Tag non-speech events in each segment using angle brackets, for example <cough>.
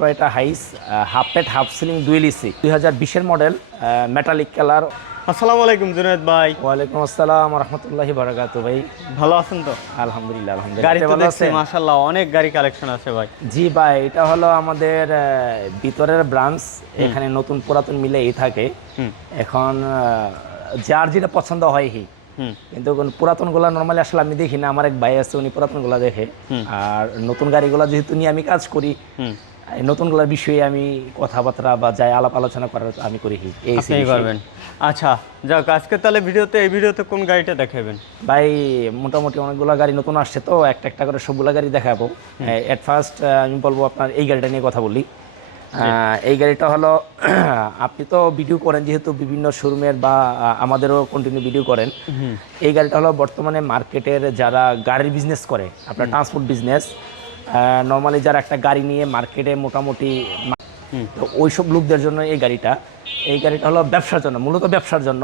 Toyota Hiace half পেট half ceiling দুই লিসি। দুই হাজার বিশের মডেল মেটালিক কালার আসসালামু আলাইকুম জুনায়েদ ভাই। ওয়ালাইকুম আসসালাম রহমতুল্লাহি বারাকাত ভাই। ভালো আছেন তো? আলহামদুলিল্লাহ আলহামদুলিল্লাহ। গাড়ি তো দেখছি মাশাআল্লাহ অনেক গাড়ি কালেকশন আছে ভাই। জি ভাই এটা হলো আমাদের ভিতরের ব্রাঞ্চ। এখানে নতুন পুরাতন মিলে এই থাকে। এখন যার যেটা পছন্দ হয় হি। হুম। কিন্তু পুরাতনগুলা নর্মালি আসলে আমি দেখি না। আমার এক ভাই আছে উনি পুরাতনগুলা দেখে আর নতুন গাড়িগুলা যেহেতু নিয়ে আমি কাজ করি নতুনগুলোর বিষয়ে আমি কথাবার্তা বা যাই আলাপ আলোচনা করার আমি করি এই করবেন। আচ্ছা যাক আজকে তাহলে ভিডিওতে এই ভিডিওতে কোন গাড়িটা দেখাবেন? ভাই মোটামুটি অনেকগুলো গাড়ি নতুন আসছে তো একটা একটা করে সবগুলো গাড়ি দেখাবো। এট ফার্স্ট আমি বলব আপনার এই গাড়িটা নিয়ে কথা বলি। আহ, এই গাড়িটা হলো <clears throat> আপনি তো ভিডিও করেন যেহেতু বিভিন্ন শোরুমের বা আমাদেরও কন্টিনিউ ভিডিও করেন। এই গাড়িটা হলো বর্তমানে মার্কেটের যারা গাড়ির বিজনেস করে আপনার ট্রান্সপোর্ট বিজনেস নর্মালি যারা একটা গাড়ি নিয়ে মার্কেটে মোটামুটি তো ওইসব লোকদের জন্য এই গাড়িটা। এই গাড়িটা হলো ব্যবসার জন্য মূলত ব্যবসার জন্য।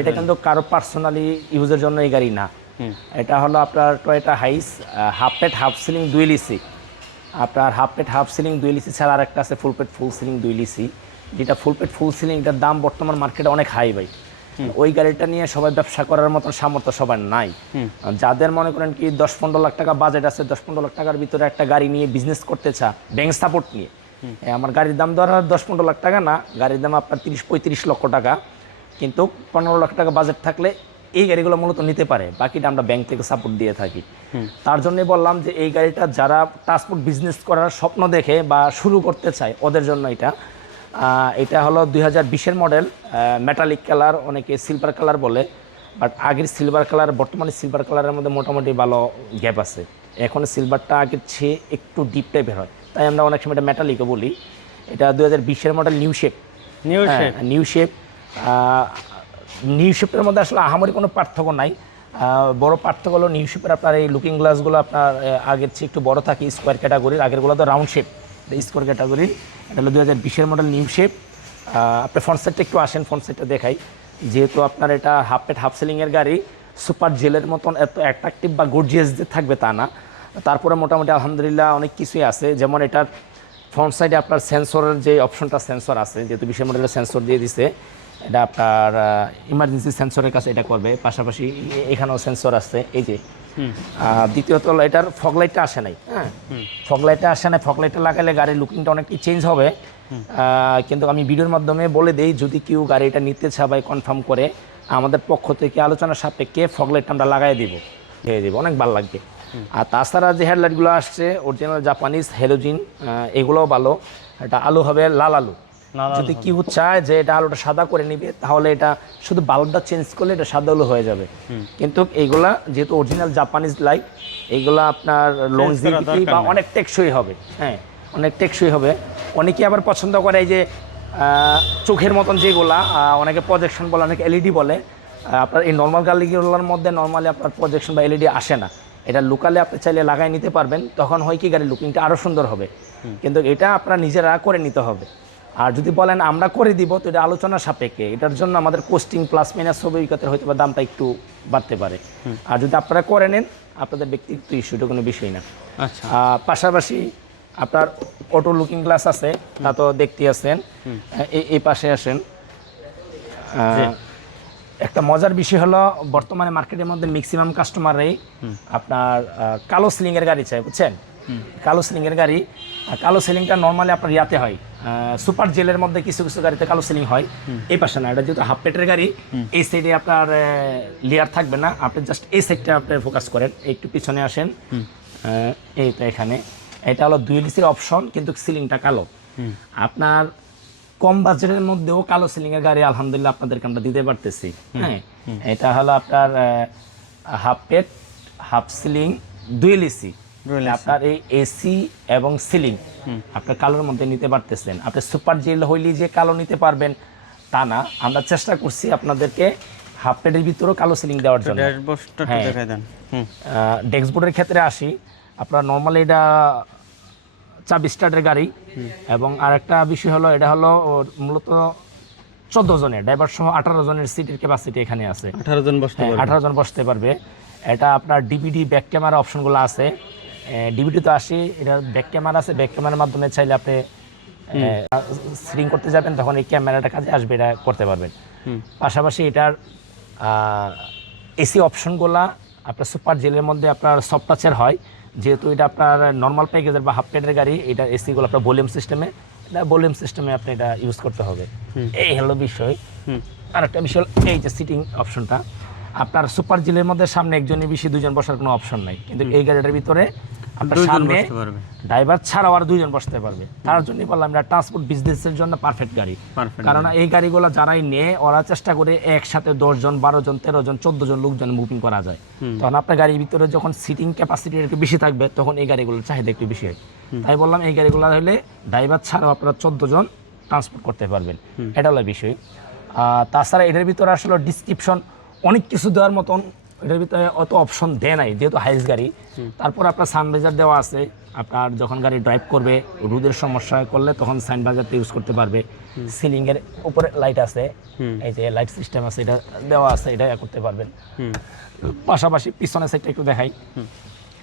এটা কিন্তু কারও পার্সোনালি ইউজের জন্য এই গাড়ি না। এটা হলো আপনার টয়টা হাইস হাফ পেট হাফ সিলিং দুই লিসি আপনার হাফ পেট হাফ সিলিং দুই লিসি ছাড়া আরেকটা আছে ফুল পেট ফুল সিলিং দুই লিসি যেটা ফুল পেট ফুল সিলিং এটার দাম বর্তমান মার্কেটে অনেক হাই ভাই। ওই গাড়িটা নিয়ে সবাই ব্যবসা করার মতো সামর্থ্য সবার নাই। যাদের মনে করেন কি দশ পনেরো লাখ টাকা বাজেট আছে দশ পনেরো লাখ টাকার ভিতরে একটা গাড়ি নিয়ে বিজনেস করতে চা ব্যাংক সাপোর্ট নিয়ে। আমার গাড়ির দাম ধরা দশ পনেরো লাখ টাকা না গাড়ির দাম আপনার তিরিশ পঁয়ত্রিশ লক্ষ টাকা। কিন্তু পনেরো লাখ টাকা বাজেট থাকলে এই গাড়িগুলো মূলত নিতে পারে বাকিটা আমরা ব্যাংক থেকে সাপোর্ট দিয়ে থাকি। তার জন্যই বললাম যে এই গাড়িটা যারা ট্রান্সপোর্ট বিজনেস করার স্বপ্ন দেখে বা শুরু করতে চায় ওদের জন্য এটা। এটা হলো দুই হাজার বিশের মডেল মেটালিক কালার অনেকে সিলভার কালার বলে বাট আগের সিলভার কালার বর্তমানে সিলভার কালারের মধ্যে মোটামুটি ভালো গ্যাপ আছে। এখন সিলভারটা আগের চেয়ে একটু ডিপ টাইপের হয়। তাই আমরা অনেক সময় এটা মেটালিকও বলি। এটা দুই হাজার বিশের model new shape new shape new shape new শেপের মধ্যে আসলে আহামরি কোনো পার্থক্য নাই। বড় পার্থক্য হলো নিউ শেপের আপনার এই লুকিং গ্লাসগুলো আপনার আগের চেয়ে একটু বড় থাকে স্কোয়ার ক্যাটাগরির আগেরগুলো তো রাউন্ড শেপ স্কোয়ার ক্যাটাগরির এটা হলো দু হাজার বিশের মডেল নিউ শেপ আপনার ফ্রন্ট সাইডটা একটু আসেন ফ্রন্ট সাইডটা দেখাই। যেহেতু আপনার এটা হাফ প্যাট হাফ সিলিংয়ের গাড়ি সুপার জেলের মতন এত অ্যাট্রাকটিভ বা গর্জিয়াস যে থাকবে তা না। তারপরে মোটামুটি আলহামদুলিল্লাহ অনেক কিছুই আছে। যেমন এটার ফ্রন্ট সাইডে আপনার সেন্সরের যে অপশনটা সেন্সর আছে, যেহেতু বিশেষ মডেলের সেন্সর দিয়ে দিছে, এটা আপনার ইমার্জেন্সি সেন্সরের কাছে এটা করবে। পাশাপাশি এখানেও সেন্সর আছে। এই যে আর দ্বিতীয়ত এটার ফগ লাইটটা আসে নাই হ্যাঁ? ফগ লাইটটা আসে নাই ফগ লাইটটা লাগালে গাড়ির লুকিংটা অনেকটাই চেঞ্জ হবে। কিন্তু আমি ভিডিওর মাধ্যমে বলে দেই, যদি কেউ গাড়িটা নিতে বা কনফার্ম করে, আমাদের পক্ষ থেকে আলোচনা সাপেক্ষে ফগ লাইটটা আমরা লাগাই দিব, দিয়ে দিব, অনেক ভালো লাগবে। আর তাছাড়া যে হেডলাইটগুলো আসছে অরিজিনাল জাপানিজ হেলোজিন এগুলোও ভালো, এটা আলু হবে লাল আলু। যদি কেউ চায় যে এটা আলুটা সাদা করে নিবে তাহলে এটা শুধু বাল্বটা চেঞ্জ করলে এটা সাদা আলু হয়ে যাবে। কিন্তু এইগুলা যেহেতু অরিজিনাল জাপানিজ লাইট এইগুলা আপনার লংজিভিটি বা অনেক টেকসই হবে হ্যাঁ অনেক টেকসই হবে। অনেকে আবার পছন্দ করে এই যে চোখের মতন যেগুলা অনেকে প্রজেকশন বলে অনেকে এলইডি বলে। আপনার এই নর্মাল গাড়িগুলোর মধ্যে নর্মালি আপনার প্রজেকশন বা এলইডি আসে না। এটা লোকালে আপনি চাইলে লাগাই নিতে পারবেন তখন হয় কি গাড়ির লুকিংটা আরও সুন্দর হবে। কিন্তু এটা আপনার নিজেরা করে নিতে হবে। আর যদি বলেন আমরা করে দিব তো এটা আলোচনা সাপেক্ষে। এটার জন্য আমাদের কোস্টিং প্লাস মাইনাস সব উইকাতের হয়তো বা দামটা একটু বাড়তে পারে। আর যদি আপনারা করে নেন আপনাদের ব্যক্তিগত ইস্যুটা কোনো বিষয় না। আচ্ছা। পাশাপাশি আপনার অটো লুকিং গ্লাস আছে তা তো দেখতে আছেন। এই- পাশে আসেন। একটা মজার বিষয় হলো বর্তমানে মার্কেটের মধ্যে ম্যাক্সিমাম কাস্টমারই আপনার কালো সিলিং এর গাড়ি চাই বুঝছেন? কালো সিলিং এর গাড়ি কালো সিলিংটা নর্মালি আপনার ইয়াতে হয়। সুপার জেলের মধ্যে কিছু কিছু গাড়িতে কালো সিলিং হয়। এই পাশে না এটা যেহেতু হাফ পেটের গাড়ি এই সাইডে আপনার লেয়ার থাকবে না। আপনি জাস্ট এই সাইডটা আপনি ফোকাস করেন। একটু পিছনে আসেন। আহ, এই তো এখানে। এটা হলো দুই লিসির অপশন কিন্তু সিলিংটা কালো। আপনার কম বাজেটের মধ্যেও কালো সিলিং এর গাড়ি আলহামদুলিল্লাহ আপনাদেরকে আমরা দিতে পারতেছি। হ্যাঁ? এটা হলো আপনার হাফ পেট হাফ সিলিং দুই লিসি আপনার এই এসি এবং সিলিং আপনার কালোর মধ্যে নিতে পারতেছেন। আপনি সুপার জেল হইলে যে কালো নিতে পারবেন তা না। আমরা চেষ্টা করছি আপনাদেরকে হাফ পেটের ভিতরেও কালো সিলিং দেওয়ার জন্য। হ্যাঁ। ডেস্কবোর্ডের ক্ষেত্রে আসি। আপনার নর্মালি এটা চাবি স্টার্টের গাড়ি। এবং আরেকটা বিষয় হলো এটা হলো মূলত চোদ্দ জনের ড্রাইভার সহ আঠারো জনের সিটের ক্যাপাসিটি এখানে আছে। আঠারো জন বসতে পারবে। আঠারো জন বসতে পারবে। এটা আপনার ডিভিডি ব্যাক ক্যামেরা অপশনগুলো আছে। ডিভিডি তো আসি এটা ব্যাক ক্যামেরা আছে ব্যাক ক্যামেরার মাধ্যমে চাইলে আপনি সিটিং করতে যাবেন তখন এই ক্যামেরাটা কাজে আসবে এটা করতে পারবেন। পাশাপাশি এটার এসি অপশনগুলা আপনার সুপার জেলের মধ্যে আপনার সফট টাচের হয় যেহেতু এটা আপনার নর্মাল প্যাকেজের বা হাফ প্যাডের গাড়ি এটা এসিগুলো আপনার ভলিউম সিস্টেমে এটা ভলিউম সিস্টেমে আপনি এটা ইউজ করতে হবে। এই হলো বিষয়। আর একটা বিষয় এই যে সিটিং অপশনটা আপনার সুপার জিলের মধ্যে সামনে একজনের বেশি দুজন বসার কোনো অপশন নাই। কিন্তু এই গাড়িটার ভিতরে আপনার সামনে ড্রাইভার ছাড়াও আর দুজন বসতে পারবে। তার জন্যই বললাম এটা ট্রান্সপোর্ট বিজনেসের জন্য পারফেক্ট গাড়ি। কারণ এই গাড়িগুলো যারাই নেয় ওরা চেষ্টা করে একসাথে দশজন বারো জন তেরো জন চোদ্দ জন লোকজন বুকিং করা যায়। তখন আপনার গাড়ির ভিতরে যখন সিটিং ক্যাপাসিটি একটু বেশি থাকবে তখন এই গাড়িগুলোর চাহিদা একটু বেশি হয়। তাই বললাম এই গাড়িগুলো হলে ড্রাইভার ছাড়াও আপনারা চোদ্দ জন ট্রান্সপোর্ট করতে পারবেন। এটা হলো বিষয়। আর তাছাড়া এটার ভিতরে আসলে ডিসক্রিপশন অনেক কিছু দেওয়ার মতন এটার ভিতরে অত অপশন দেয় নাই যেহেতু হাইস গাড়ি। তারপর আপনার সানবাজার দেওয়া আছে। আপনার যখন গাড়ি ড্রাইভ করবে রোদের সমস্যা করলে তখন সানবাজারটা ইউজ করতে পারবে। সিলিং এর উপরে লাইট আছে। এই যে লাইট সিস্টেম আছে এটা দেওয়া আছে এটা করতে পারবেন। পাশাপাশি পিছনের সাইডটা একটু দেখাই।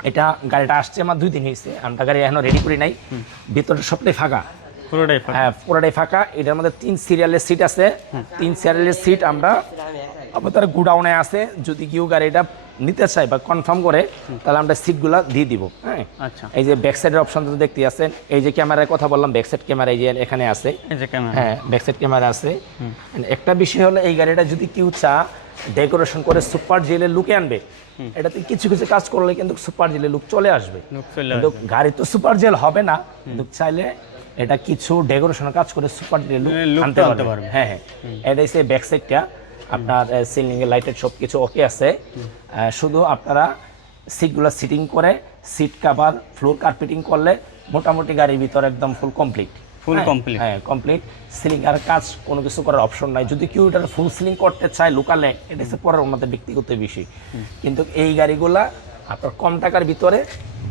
এটা গাড়িটা আসছে আমার দুই দিন হয়েছে। আমরা গাড়ি এখনও রেডি করি নাই। ভিতরে সবটাই ফাঁকা। পুরোটাই। হ্যাঁ পুরোটাই ফাঁকা। এটার মধ্যে তিন সিরিয়ালের সিট আছে। তিন সিরিয়ালের সিট আমরা আমাদের গুডাউনে আছে। যদি কেউ গাড়িটা নিতে চায় বা কনফার্ম করে তাহলে আমরা সিটগুলো দিয়ে দিব হ্যাঁ? আচ্ছা। এই যে ব্যাক সাইডের অপশন তো দেখতে আছেন। এই যে ক্যামেরার কথা বললাম ব্যাক সাইড ক্যামেরা এই যে এখানে আছে। হ্যাঁ ব্যাক সাইড ক্যামেরা আছে। একটা বিষয় হলো এই গাড়িটা যদি কেউ চা ডেকোরেশন করে সুপার জেলের লুকে আনবে। এটাতে কিছু কিছু কাজ করলে কিন্তু সুপার জেলের লুক চলে আসবে। গাড়ি তো সুপার জেল হবে না। কিন্তু চাইলে এটা কিছু ডেকোরেশনের কাজ করে সুপার এ, আনতে পারবে। হ্যাঁ হ্যাঁ। এটা হচ্ছে ব্যাক সাইডটা আপনার সিলিং এর লাইটের সব কিছু ওকে আছে শুধু আপনারা সিটগুলো সিটিং করে সিট কাভার ফ্লোর কার্পেটিং করলে মোটামুটি গাড়ির ভিতর একদম ফুল কমপ্লিট ফুল কমপ্লিট হ্যাঁ কমপ্লিট সিলিং আর কাজ কোনো কিছু করার অপশন নাই। যদি কেউ এটা ফুল সিলিং করতে চায় লোকালে এটা হচ্ছে পরের ওনাদের ব্যক্তিগত বিষয়। কিন্তু এই গাড়িগুলা আপনার কম টাকার ভিতরে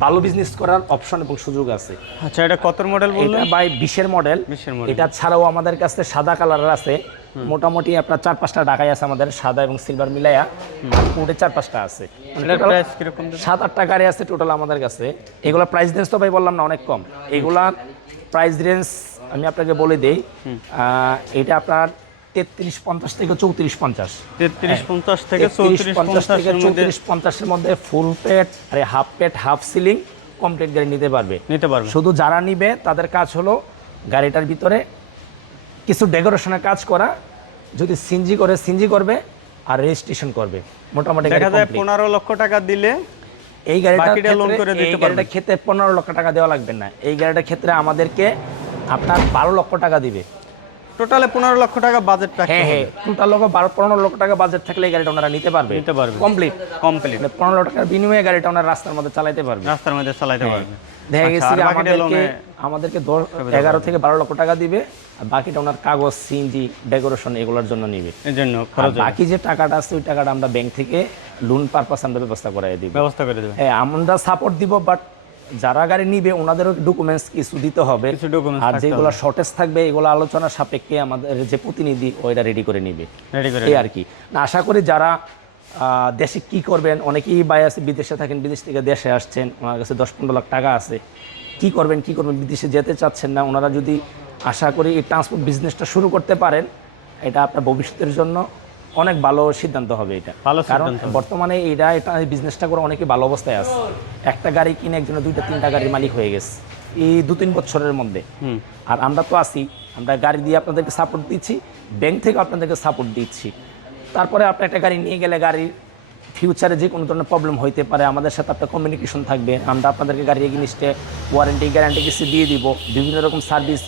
ভালো বিজনেস করার অপশন এবং সুযোগ আছে। আচ্ছা এটা কত মডেল বললেন? এটা বাই বিশের মডেল। এটা ছাড়াও আমাদের কাছে সাদা কালারের আছে। মোটামুটি আপনার চার পাঁচটা ঢাকায় আছে আমাদের সাদা এবং সিলভার মিলাইয়া। কোটে চার পাঁচটা আছে। সাত আটটা গাড়ি আছে টোটাল আমাদের কাছে। এগুলো প্রাইস রেঞ্জ তো ভাই বললাম না অনেক কম। এগুলার প্রাইস রেঞ্জ আমি আপনাকে বলে দিই। আহ, এটা আপনার তেত্রিশ পঞ্চাশ থেকে চৌত্রিশ পঞ্চাশ। তেত্রিশ পঞ্চাশ থেকে চৌত্রিশ পঞ্চাশ থেকে চৌত্রিশ পঞ্চাশের মধ্যে ফুল পেট আরে half paint half sealing complete গাড়ি নিতে পারবে। নিতে পারবে। শুধু যারা নিবে তাদের কাজ হলো গাড়িটার ভিতরে কিছু ডেকোরেশনের কাজ করা যদি সিনজি করে সিনজি করবে আর রেজিস্ট্রেশন করবে। মোটামুটি দেখা যায় পনেরো লক্ষ টাকা দিলে এই loan ক্ষেত্রে- করে দিতে এই ক্ষেত্রে পনেরো লক্ষ টাকা দেওয়া লাগবে না। এই গাড়িটার ক্ষেত্রে আমাদেরকে আপনার বারো লক্ষ টাকা দিবে। টোটালে পনেরো লক্ষ টাকা বাজেট টাকা হ্যাঁ হ্যাঁ টোটাল লক্ষ বারো পনেরো লক্ষ টাকা বাজেট থাকলে এই গাড়িটা ওনারা নিতে পারবে। নিতে পারবে। কমপ্লিট কমপ্লিট পনেরো লক্ষ টাকার বিনিময়ে গাড়িটা ওনার রাস্তার মধ্যে চালাতে পারবে। রাস্তার মধ্যে চালাইতে পারবে। দেখা আচ্ছা, গেছে আমাদেরকে আমাদেরকে দশ এগারো থেকে বারো লক্ষ টাকা দিবে আর বাকিটা ওনার কাগজ সিএনজি ডেকোরেশন এগুলোর জন্য নিবে। জন্য। বাকি যে টাকাটা আছে ওই টাকাটা আমরা ব্যাংক থেকে লোন পারপাস আমরা ব্যবস্থা করাই দিব। ব্যবস্থা করে দেবে। হ্যাঁ আমরা সাপোর্ট দিব বাট যারা গাড়ি নিবে ওনাদেরও ডকুমেন্টস কিছু দিতে হবে। আর যেগুলো শর্টেজ থাকবে এগুলো আলোচনা সাপেক্ষে আমাদের যে প্রতিনিধি ওইটা রেডি করে নিবে। এই আর কি। না আশা করি যারা আহ, দেশে কি করবেন অনেকেই বাই আছে বিদেশে থাকেন বিদেশ থেকে দেশে আসছেন ওনার কাছে দশ পনেরো লাখ টাকা আছে। কি করবেন কি করবেন বিদেশে যেতে চাচ্ছেন না ওনারা যদি আশা করি এই ট্রান্সপোর্ট বিজনেসটা শুরু করতে পারেন এটা আপনার ভবিষ্যতের জন্য অনেক ভালো সিদ্ধান্ত হবে এটা। ভালো কারণ বর্তমানে এটা এটা বিজনেসটা করে অনেকে ভালো অবস্থায় আছে। একটা গাড়ি কিনে একজনের দুইটা তিনটা গাড়ির মালিক হয়ে গেছে। এই দু তিন বছরের মধ্যে। হুম। আর আমরা তো আছি আমরা গাড়ি দিয়ে আপনাদেরকে সাপোর্ট দিচ্ছি ব্যাংক থেকে আপনাদেরকে সাপোর্ট দিচ্ছি। তারপরে আপনি একটা গাড়ি নিয়ে গেলে গাড়ির ফিউচারে যে কোনো ধরনের প্রবলেম হইতে পারে আমাদের সাথে আপনার কমিউনিকেশন থাকবে। আমরা আপনাদেরকে গাড়ি এগেনিস্টে ওয়ারেন্টি গ্যারান্টি কিছু দিয়ে দিব। বিভিন্ন রকম সার্ভিস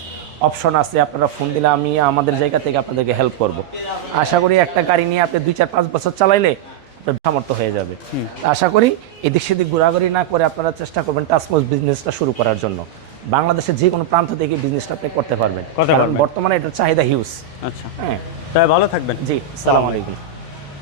অপশন আছে আপনারা ফোন দিলে আমি আমাদের জায়গা থেকে আপনাদেরকে হেল্প করব। আশা করি একটা গাড়ি নিয়ে আপনি দুই চার পাঁচ বছর চালাইলে সামর্থ্য হয়ে যাবে। আশা করি এদিক সেদিক ঘোরাঘুরি না করে আপনারা চেষ্টা করবেন টাসমোস বিজনেসটা শুরু করার জন্য। বাংলাদেশের যে কোনো প্রান্ত থেকে বিজনেসটা আপনি করতে পারবেন। পারবেন। বর্তমানে এটার চাহিদা হিউজ আচ্ছা। হ্যাঁ। তাই ভালো থাকবেন। জি সালাম আলাইকুম।